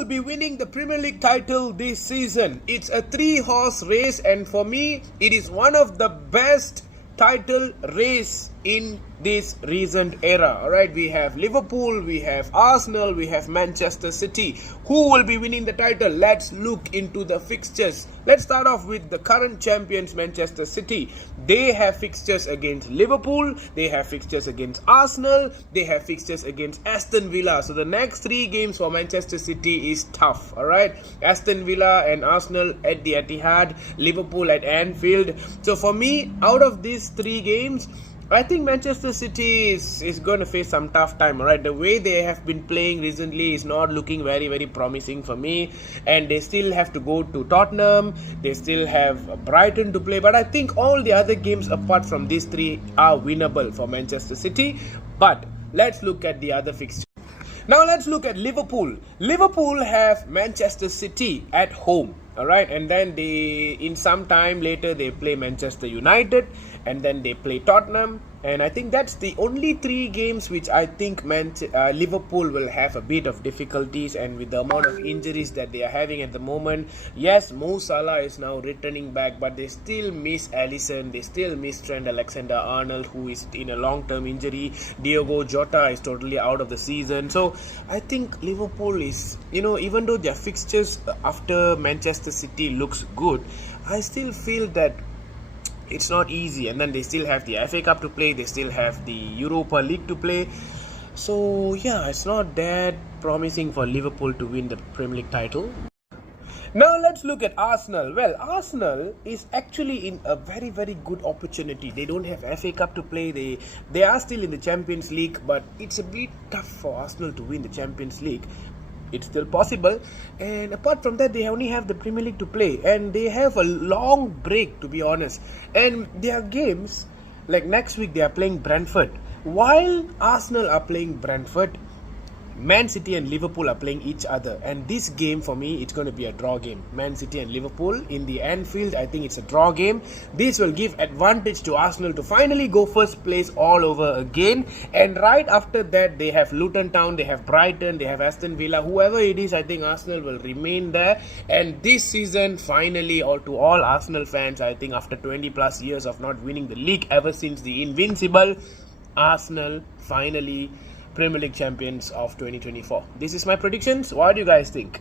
will be winning the Premier League title this season? It's a 3-horse race, and for me, it is one of the best title race in this recent era. Alright, we have Liverpool, we have Arsenal, we have Manchester City. Who will be winning the title? Let's look into the fixtures. Let's start off with the current champions, Manchester City. They have fixtures against Liverpool, they have fixtures against Arsenal, they have fixtures against Aston Villa. So the next 3 games for Manchester City is tough. Alright, Aston Villa and Arsenal at the Etihad, Liverpool at Anfield. So for me, out of these 3 games, I think Manchester City is going to face some tough time. Alright, the way they have been playing recently is not looking very promising for me, and they still have to go to Tottenham, they still have Brighton to play, but I think all the other games apart from these 3 are winnable for Manchester City. But let's look at the other fixtures. Now let's look at Liverpool. Liverpool have Manchester City at home. Alright, and then in some time later they play Manchester United, and then they play Tottenham, and I think that's the only 3 games which I think Liverpool will have a bit of difficulties. And with the amount of injuries that they are having at the moment, yes, Mo Salah is now returning back, but they still miss Alisson, they still miss Trent Alexander-Arnold, who is in a long-term injury. Diogo Jota is totally out of the season. So I think Liverpool is, even though their fixtures after Manchester City looks good, I still feel that it's not easy. And then they still have the FA Cup to play, they still have the Europa League to play. So yeah, it's not that promising for Liverpool to win the Premier League title. Now let's look at Arsenal. Well, Arsenal is actually in a very good opportunity. They don't have FA Cup to play. They are still in the Champions League, but it's a bit tough for Arsenal to win the Champions League. It's still possible, and apart from that, they only have the Premier League to play, and they have a long break, to be honest. And their games, like next week they are playing Brentford. While Arsenal are playing Brentford, Man City and Liverpool are playing each other, and this game for me, it's going to be a draw game. Man City and Liverpool in the Anfield, I think it's a draw game. This will give advantage to Arsenal to finally go first place all over again. And right after that, they have Luton Town, they have Brighton, they have Aston Villa. Whoever it is, I think Arsenal will remain there. And this season, finally, to all Arsenal fans, I think after 20 plus years of not winning the league ever since the Invincible, Arsenal finally Premier League champions of 2024. This is my predictions. What do you guys think?